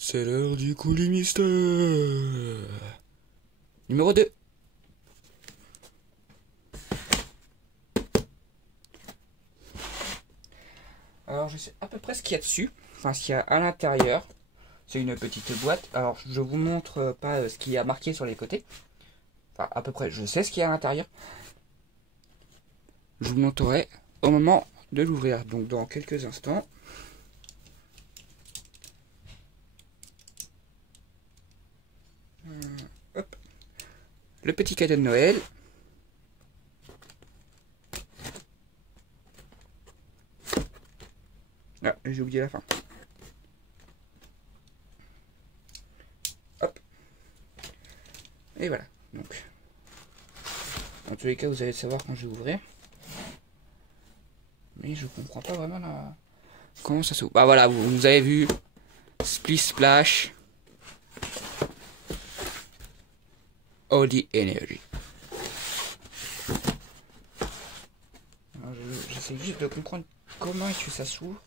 C'est l'heure du coulis mystère. Numéro 2. Alors je sais à peu près ce qu'il y a dessus, enfin ce qu'il y a à l'intérieur. C'est une petite boîte. Alors je vous montre pas ce qu'il y a marqué sur les côtés. Enfin à peu près je sais ce qu'il y a à l'intérieur. Je vous montrerai au moment de l'ouvrir, donc dans quelques instants. Hop. Le petit cadeau de Noël. Ah, j'ai oublié la fin. Hop. Et voilà. Donc, en tous les cas, vous allez savoir quand je vais ouvrir. Mais je comprends pas vraiment la... comment ça s'ouvre. Bah voilà, vous avez vu. Splish Splash. Oli Energy. J'essaie juste de comprendre comment est-ce que ça s'ouvre.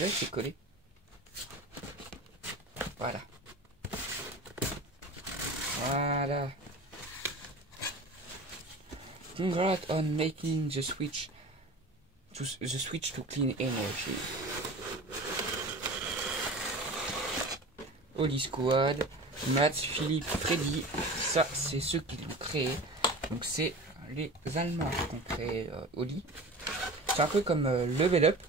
Là, c'est collé. Voilà. Voilà. Congrats on making the switch to clean energy. Oli Squad, Mats, Philippe, Freddy, ça c'est ceux qui l'ont créé. Donc c'est les Allemands qui ont créé Oli. C'est un peu comme Level Up.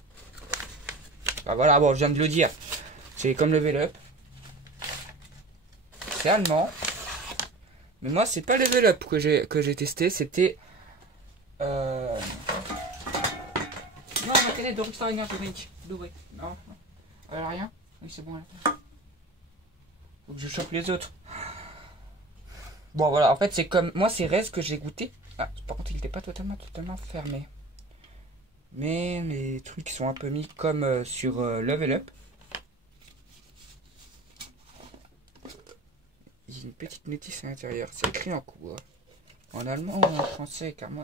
Bah voilà, bon je viens de le dire. C'est comme Level Up. C'est allemand. Mais moi c'est pas Level Up que j'ai testé, c'était... Non, ma télé de Rockstar Energy Drink. Doré. Non, non. Elle a rien? Oui, c'est bon. Là. Faut que je chope les autres. Bon, voilà. En fait, c'est comme. Moi, c'est Rez que j'ai goûté. Ah, par contre, il n'était pas totalement fermé. Mais les trucs sont un peu mis comme sur Level Up. Il y a une petite notice à l'intérieur. C'est écrit en cours. En allemand ou en français, car moi.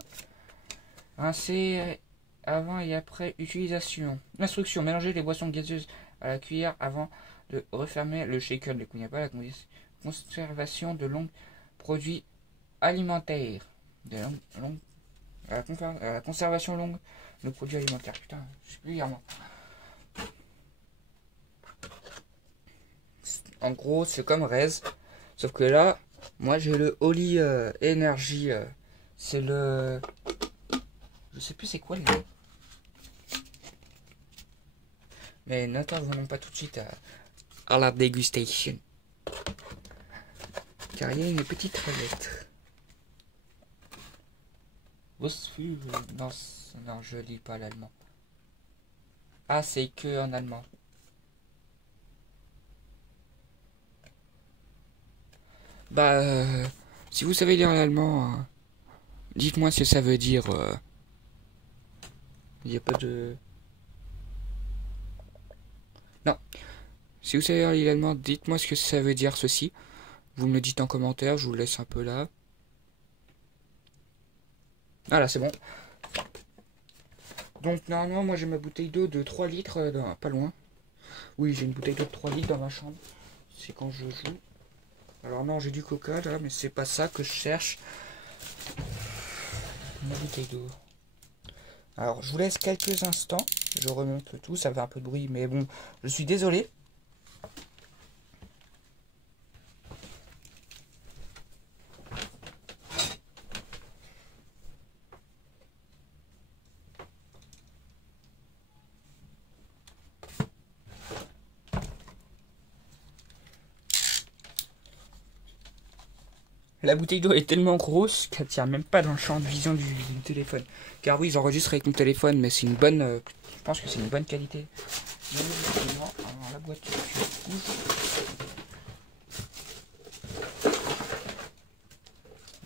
C'est avant et après utilisation. Instruction, mélanger les boissons gazeuses à la cuillère avant de refermer le shaker. Ne connaît pas la conservation de longs produits alimentaires. La conservation longue de produits alimentaires. Putain, je sais plus hier moi. En gros, c'est comme Rez. Sauf que là, moi j'ai le Oli Energy. C'est le... Je sais plus c'est quoi le nom. Mais n'intervenons pas tout de suite à la dégustation. Car il y a une petite lettre. Non, non, je lis pas l'allemand. Ah, c'est que en allemand. Bah, si vous savez lire l'allemand, dites-moi ce que ça veut dire. Il n'y a pas de... Non. Si vous savez lire l'allemand, dites-moi ce que ça veut dire ceci. Vous me le dites en commentaire, je vous laisse un peu là. Voilà, c'est bon. Donc normalement, moi j'ai ma bouteille d'eau de 3 litres, pas loin. Oui, j'ai une bouteille d'eau de 3 litres dans ma chambre. C'est quand je joue. Alors non, j'ai du coca là, mais c'est pas ça que je cherche. Ma bouteille d'eau. Alors, je vous laisse quelques instants. Je remonte le tout, ça fait un peu de bruit, mais bon, je suis désolé. La bouteille d'eau est tellement grosse qu'elle tient même pas dans le champ de vision du téléphone. Car oui, j'enregistre avec mon téléphone, mais c'est une bonne... je pense que c'est une bonne qualité. Alors, la boîte bouge.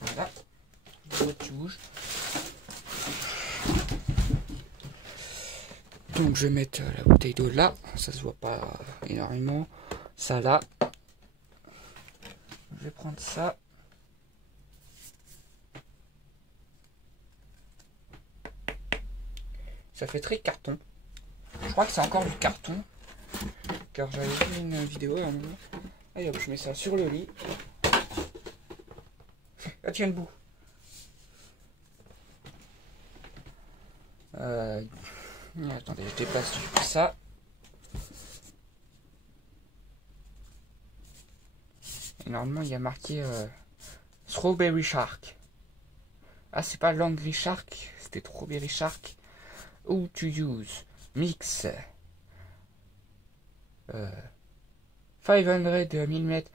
Voilà. La boîte bouge. Donc je vais mettre la bouteille d'eau là. Ça se voit pas énormément. Ça là. Je vais prendre ça. Ça fait très carton. Je crois que c'est encore du carton. Car j'avais vu une vidéo à un moment. Allez hop, je mets ça sur le lit. Ah tiens, le bout. Attendez, je déplace ça. Et normalement, il y a marqué Strawberry Shark. Ah, c'est pas Langry Shark, c'était Strawberry Shark. How to use. Mix. 500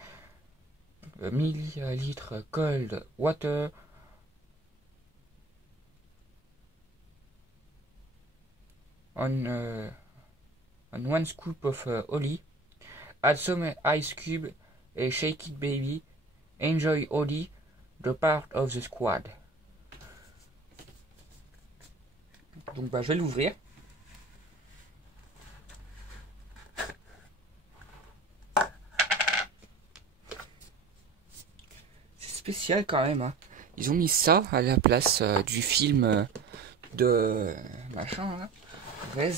millilitres cold water. On 1 scoop of Oli. Add some ice cube and shake it, baby. Enjoy Oli, the part of the squad. Donc bah, je vais l'ouvrir. C'est spécial quand même. Hein. Ils ont mis ça à la place du film de machin là. Rez.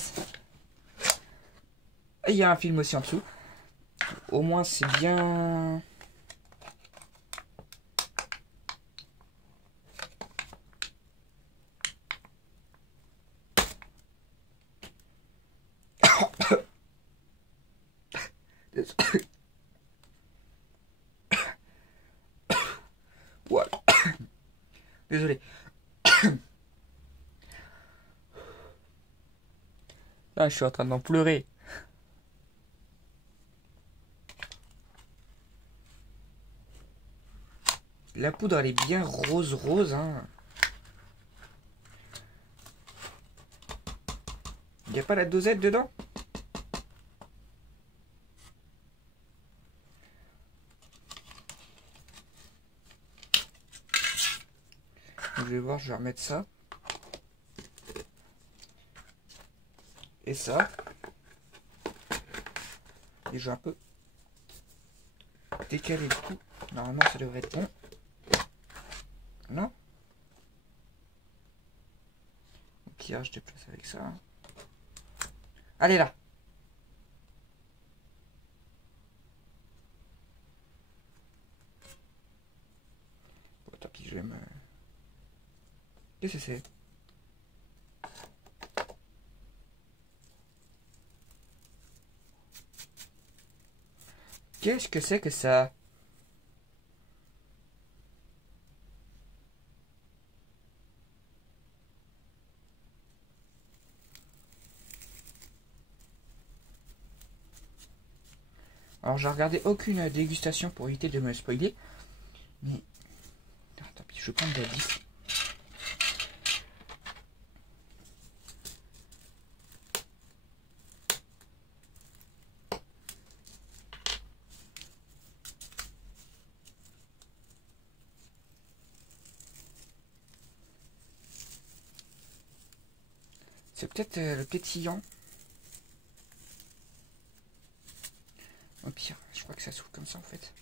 Et il y a un film aussi en dessous. Au moins c'est bien. Voilà. Désolé. Là, je suis en train d'en pleurer. La poudre, elle est bien rose. Hein. Il n'y a pas la dosette dedans? Je vais voir, je vais remettre ça. Et ça. Et je vais un peu décaler le coup. Normalement, ça devrait être bon. Non? Ok, je déplace avec ça. Allez là! Bon, tant pis, je vais me... Qu'est-ce que c'est? Qu'est-ce que c'est que ça? Alors j'ai regardé aucune dégustation pour éviter de me spoiler. Mais... Ah, tant pis, je vais prendre de la 10. C'est peut-être le pétillant. Au pire, je crois que ça s'ouvre comme ça en fait.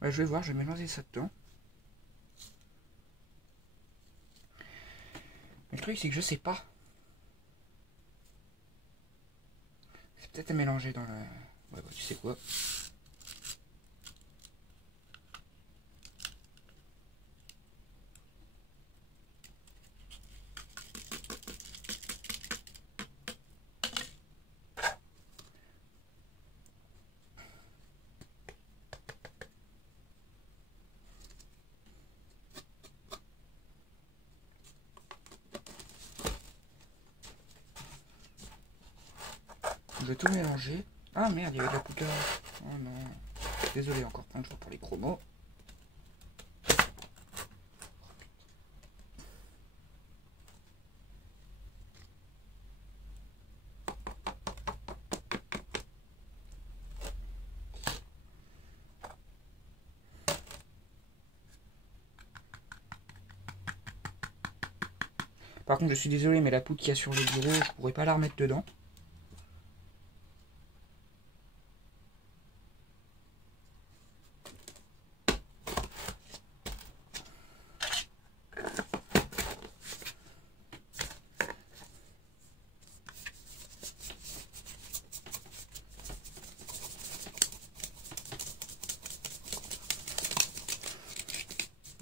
Ouais, je vais voir, je vais mélanger ça dedans. Mais le truc c'est que je sais pas. C'est peut-être à mélanger dans le... Ouais, bah, tu sais quoi. Je vais tout mélanger. Ah merde, il y avait de la poudre. Oh non. Désolé encore plein de fois pour les chromos. Par contre, je suis désolé, mais la poudre qu'il y a sur le bureau, je pourrais pas la remettre dedans.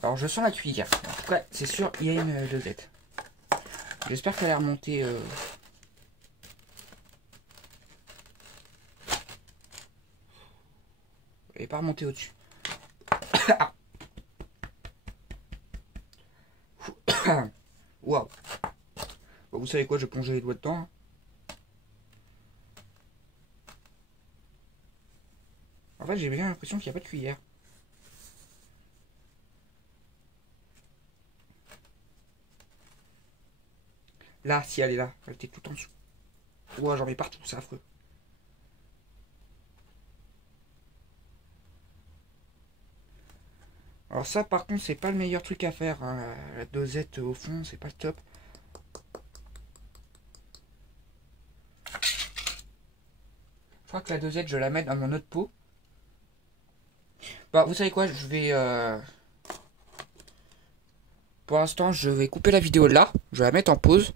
Alors je sens la cuillère. En tout cas, c'est sûr, il y a une dosette. J'espère qu'elle est remontée. Elle n'est pas remontée au-dessus. Waouh. Bon, vous savez quoi, je vais plonger les doigts dedans. Hein. En fait, j'ai bien l'impression qu'il n'y a pas de cuillère. Là, si elle est là, elle était tout en dessous. Ouah, j'en mets partout, c'est affreux. Alors ça, par contre, c'est pas le meilleur truc à faire. Hein. La dosette au fond, c'est pas le top. Je crois que la dosette, je la mets dans mon autre pot. Bah, vous savez quoi, je vais... Pour l'instant, je vais couper la vidéo là. Je vais la mettre en pause.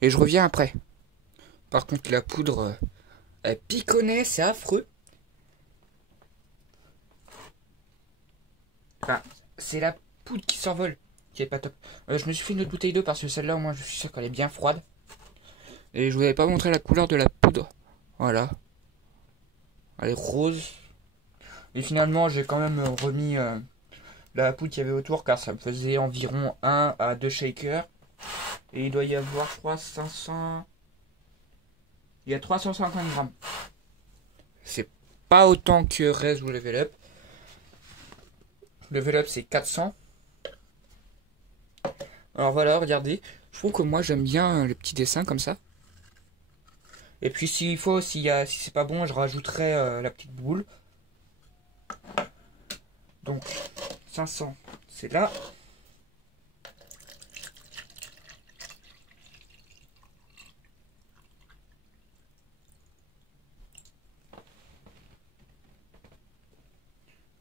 Et je reviens après. Par contre, la poudre, elle piconnait, c'est affreux. Enfin, c'est la poudre qui s'envole, qui est pas top. Je me suis fait une autre bouteille d'eau parce que celle-là, au moins, je suis sûr qu'elle est bien froide. Et je vous avais pas montré la couleur de la poudre. Voilà. Elle est rose. Et finalement, j'ai quand même remis la poudre qu'il y avait autour car ça me faisait environ 1 à 2 shakers. Et il doit y avoir, je crois, 500... Il y a 350 grammes. C'est pas autant que Res ou Level Up. Level Up, c'est 400. Alors voilà, regardez. Je trouve que moi, j'aime bien les petits dessins comme ça. Et puis, s'il faut, si c'est pas bon, je rajouterai la petite boule. Donc, 500, c'est là.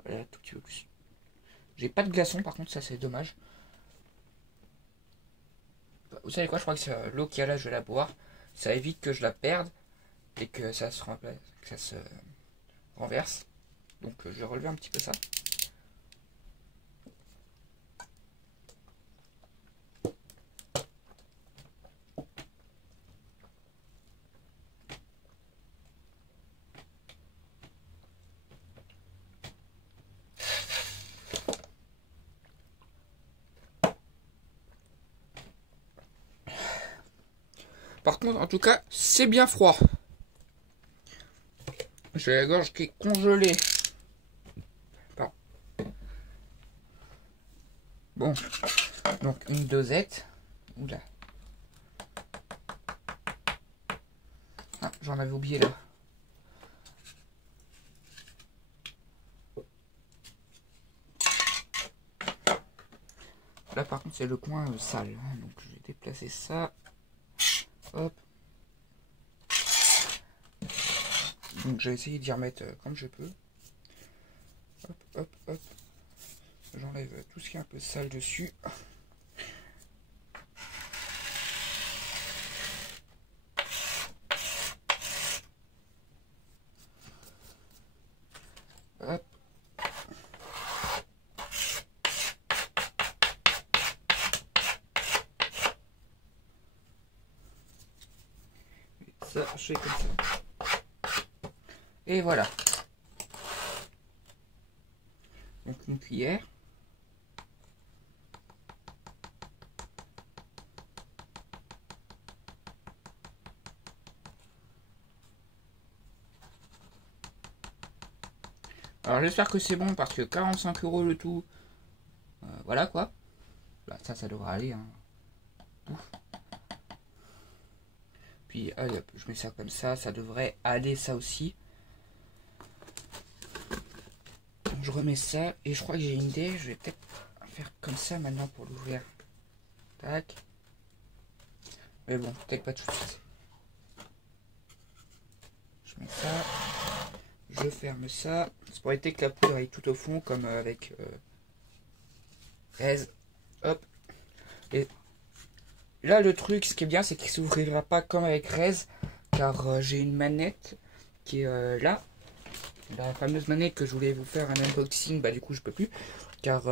Voilà, tout petit peu plus. J'ai pas de glaçons, par contre, ça c'est dommage. Vous savez quoi, je crois que c'est l'eau qu'il y a là, je vais la boire. Ça évite que je la perde et que ça se renverse. Donc je vais relever un petit peu ça. Par contre, en tout cas, c'est bien froid. J'ai la gorge qui est congelée. Pardon. Bon, donc une dosette. Oula. Ah, j'en avais oublié là. Là par contre c'est le coin sale. Donc je vais déplacer ça. Hop. Donc je vais essayer d'y remettre comme je peux. Hop, hop, hop. J'enlève tout ce qui est un peu sale dessus. Hop. Ça, je fais comme ça. Et voilà. Donc une cuillère. Alors j'espère que c'est bon parce que 45 € le tout. Voilà quoi. Là, ça devrait aller. Hein. Ouf. Puis hop, je mets ça comme ça devrait aller ça aussi. Je remets ça et je crois que j'ai une idée. Je vais peut-être faire comme ça maintenant pour l'ouvrir. Tac. Mais bon, peut-être pas tout de suite. Je mets ça. Je ferme ça. C'est pour éviter que la poudre aille tout au fond, comme avec Rez. Hop. Et là, le truc, ce qui est bien, c'est qu'il s'ouvrira pas comme avec Rez, car j'ai une manette qui est là. La fameuse manette que je voulais vous faire un unboxing, bah du coup je peux plus, car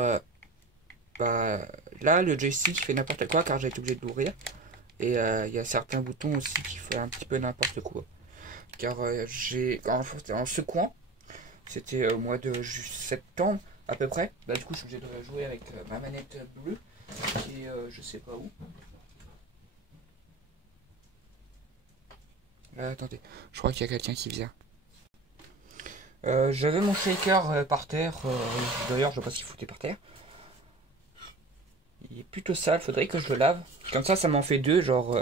bah là le joystick fait n'importe quoi, car j'ai été obligé de l'ouvrir. Et il y a certains boutons aussi qui font un petit peu n'importe quoi. Car j'ai en secouant, c'était au mois de septembre à peu près. Bah du coup je suis obligé de jouer avec ma manette bleue et je sais pas où. Attendez, je crois qu'il y a quelqu'un qui vient. J'avais mon shaker par terre. D'ailleurs, je sais pas s'il foutait par terre. Il est plutôt sale, faudrait que je le lave. Comme ça m'en fait deux. Genre,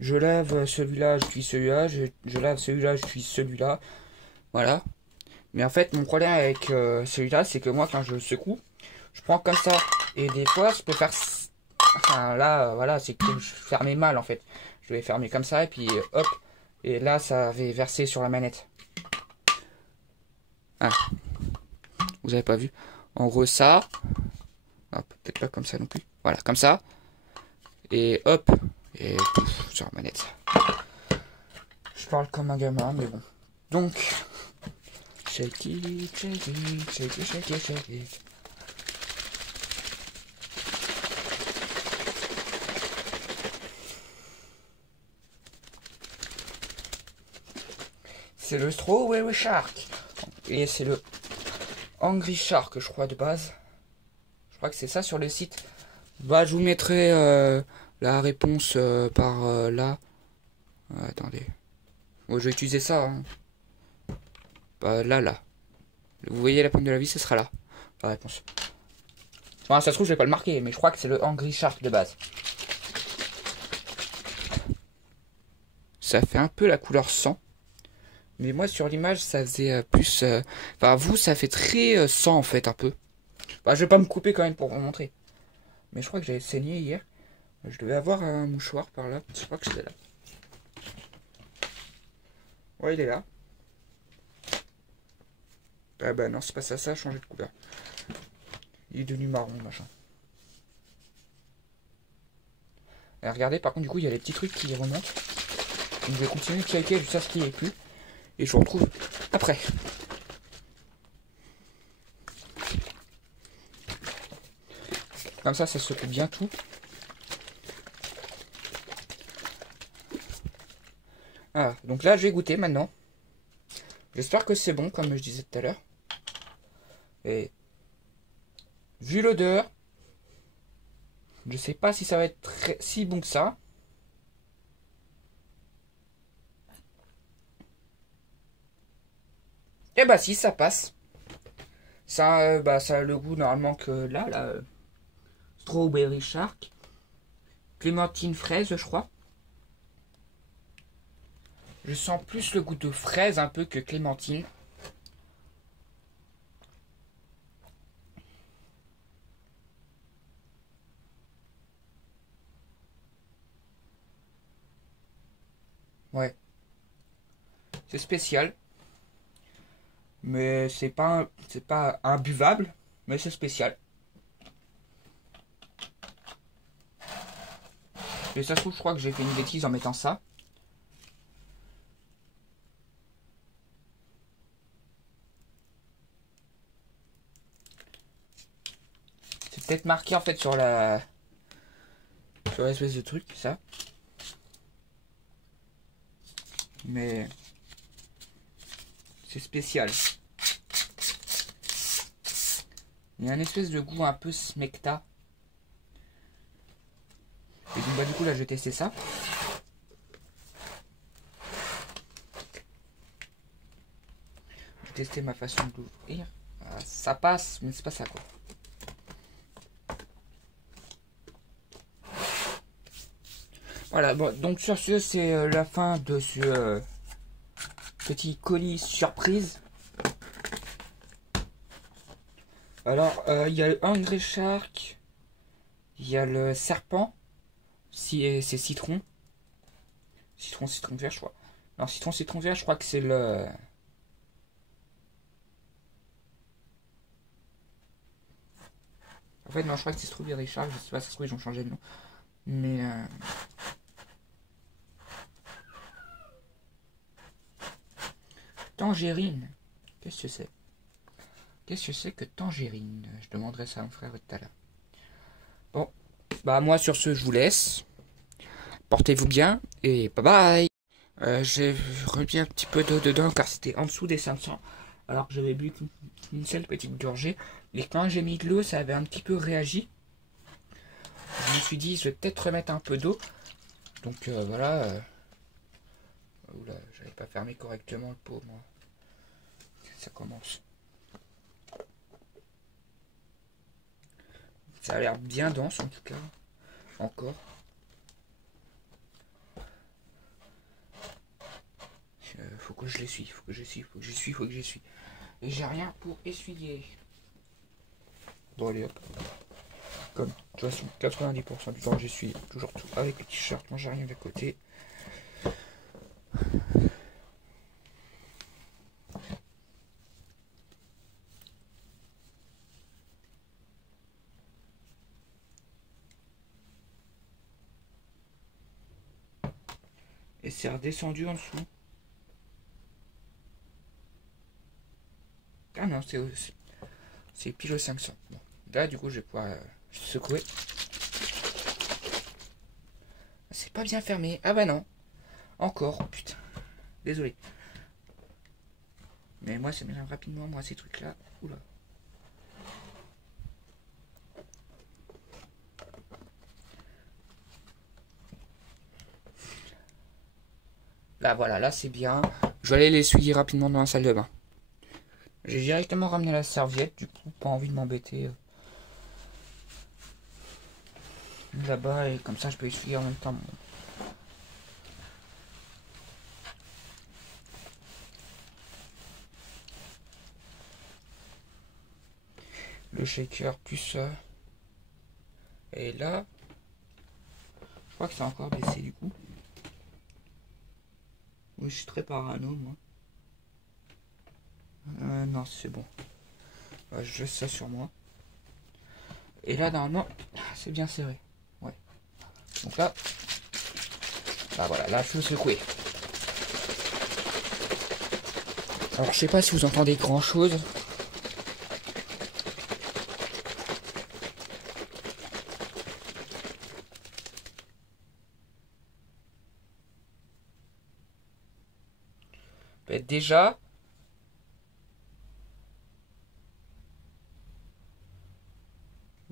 je lave celui-là, je suis celui-là. Je lave celui-là, je suis celui-là. Voilà. Mais en fait, mon problème avec celui-là, c'est que moi, quand je le secoue, je prends comme ça. Et des fois, je peux faire. Enfin, là, voilà, c'est que je fermais mal en fait. Je vais fermer comme ça, et puis hop. Et là, ça avait versé sur la manette. Ah, vous avez pas vu. En gros ça. Ah, peut-être pas comme ça non plus. Voilà, comme ça. Et hop. Et pouf, sur la manette. Je parle comme un gamin, mais bon. Donc. Shake it, shake it, shake it, shake it, shake it. C'est le Strawberry Shark. Et c'est le Angry Shark, je crois, de base. Je crois que c'est ça sur le site. Bah, je vous mettrai la réponse par là. Attendez. Bon, je vais utiliser ça. Hein. Bah, là. Vous voyez la pomme de la vie, ce sera là. La réponse. Enfin, ça se trouve, je vais pas le marquer, mais je crois que c'est le Angry Shark de base. Ça fait un peu la couleur sang. Mais moi, sur l'image, ça faisait plus... Enfin, vous, ça fait très sang, en fait, un peu. Bah, je vais pas me couper quand même pour vous montrer. Mais je crois que j'avais saigné hier. Je devais avoir un mouchoir par là. Je crois que c'était là. Ouais, il est là. Ah bah non, c'est pas ça, ça a changé de couleur. Il est devenu marron, machin. Et regardez, par contre, du coup, il y a les petits trucs qui remontent. Donc, je vais continuer de checker jusqu'à ce qu'il n'y ait plus. Et je vous retrouve après. Comme ça se coupe bien tout. Ah, donc là, je vais goûter maintenant. J'espère que c'est bon, comme je disais tout à l'heure. Et vu l'odeur, je sais pas si ça va être si bon que ça. Et bah si, ça passe. Ça, ça a le goût normalement que là, Strawberry Shark. Clémentine fraise, je crois. Je sens plus le goût de fraise un peu que clémentine. Ouais. C'est spécial. Mais c'est pas imbuvable, mais c'est spécial. Et ça se trouve, je crois que j'ai fait une bêtise en mettant ça. C'est peut-être marqué en fait sur l'espèce de truc, ça. Mais c'est spécial. Il y a un espèce de goût un peu smecta. Et donc bah du coup là je vais tester ça. Je vais tester ma façon de l'ouvrir. Ça passe, mais c'est pas ça quoi. Voilà, bon, donc sur ce, c'est la fin de ce petit colis surprise. Alors, il y a le Angry Shark, il y a le serpent, c'est citron, Citron vert, je crois. Non, citron vert, je crois que c'est le... En fait, non, je crois que c'est Strawberry Shark. Je sais pas si ça se trouve, ils ont changé de nom. Mais... Tangerine. Qu'est-ce que c'est? Qu'est-ce que c'est que tangerine? Je demanderai ça à mon frère tout à l'heure. Bon, bah moi sur ce, je vous laisse. Portez-vous bien et bye bye. J'ai remis un petit peu d'eau dedans car c'était en dessous des 500. Alors que j'avais bu qu'une seule petite gorgée. Et quand j'ai mis de l'eau, ça avait un petit peu réagi. Je me suis dit, je vais peut-être remettre un peu d'eau. Donc voilà. Oula, j'avais pas fermé correctement le pot, moi. Ça commence. Ça a l'air bien dense en tout cas. Encore. Faut que je l'essuie, faut que j'essuie. Et j'ai rien pour essuyer. Bon allez hop. Comme de toute façon 90% du temps j'essuie toujours tout avec le t-shirt, moi j'ai rien de côté. Et c'est redescendu en dessous. Ah non, c'est pile au 500. Bon, là du coup je vais pouvoir secouer. C'est pas bien fermé. Ah bah non. Encore. Oh, putain. Désolé. Mais moi ça m'énerve rapidement, moi ces trucs là. Oula. Là voilà, là c'est bien. Je vais aller l'essuyer rapidement dans la salle de bain. J'ai directement ramené la serviette, du coup pas envie de m'embêter là-bas et comme ça je peux essuyer en même temps. Le shaker plus et là je crois que ça a encore baissé du coup. Oui, je suis très parano moi. Non, c'est bon. Je laisse ça sur moi. Et là normalement c'est bien serré. Ouais. Donc là voilà, là il faut secouer. Alors je sais pas si vous entendez grand chose. Déjà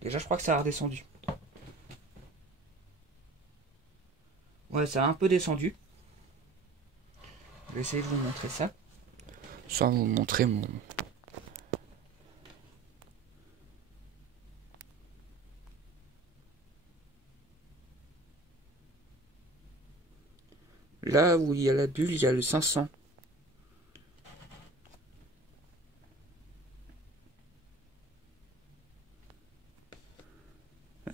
je crois que ça a redescendu. Ouais, ça a un peu descendu. Je vais essayer de vous montrer ça. Sans vous montrer mon... Là où il y a la bulle, il y a le 500.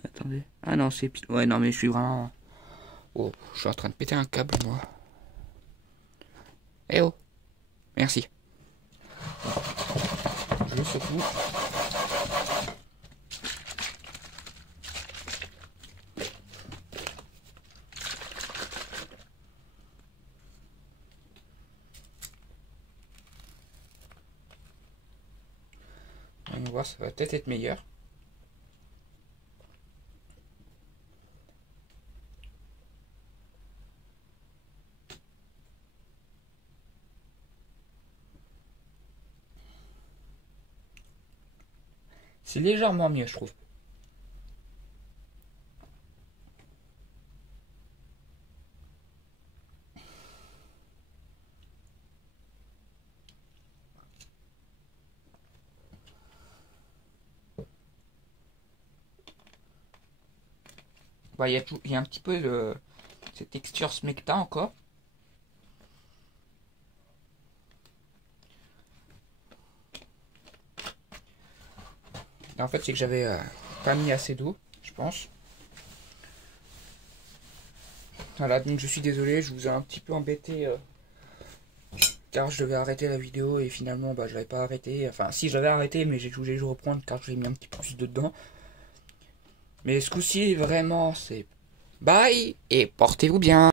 Attendez. Ah non, c'est... Ouais, non, mais je suis vraiment... Oh, je suis en train de péter un câble, moi. Eh oh. Merci. Je secoue. On va voir, ça va peut-être être meilleur. C'est légèrement mieux, je trouve. Bah, il y a un petit peu de cette texture smecta encore. Et en fait, c'est que j'avais pas mis assez d'eau, je pense. Voilà, donc je suis désolé, je vous ai un petit peu embêté. Car je devais arrêter la vidéo et finalement bah, je l'avais pas arrêté. Enfin si je l'avais arrêté mais j'ai voulu reprendre car j'ai mis un petit peu plus dedans. Mais ce coup-ci vraiment c'est bye et portez-vous bien.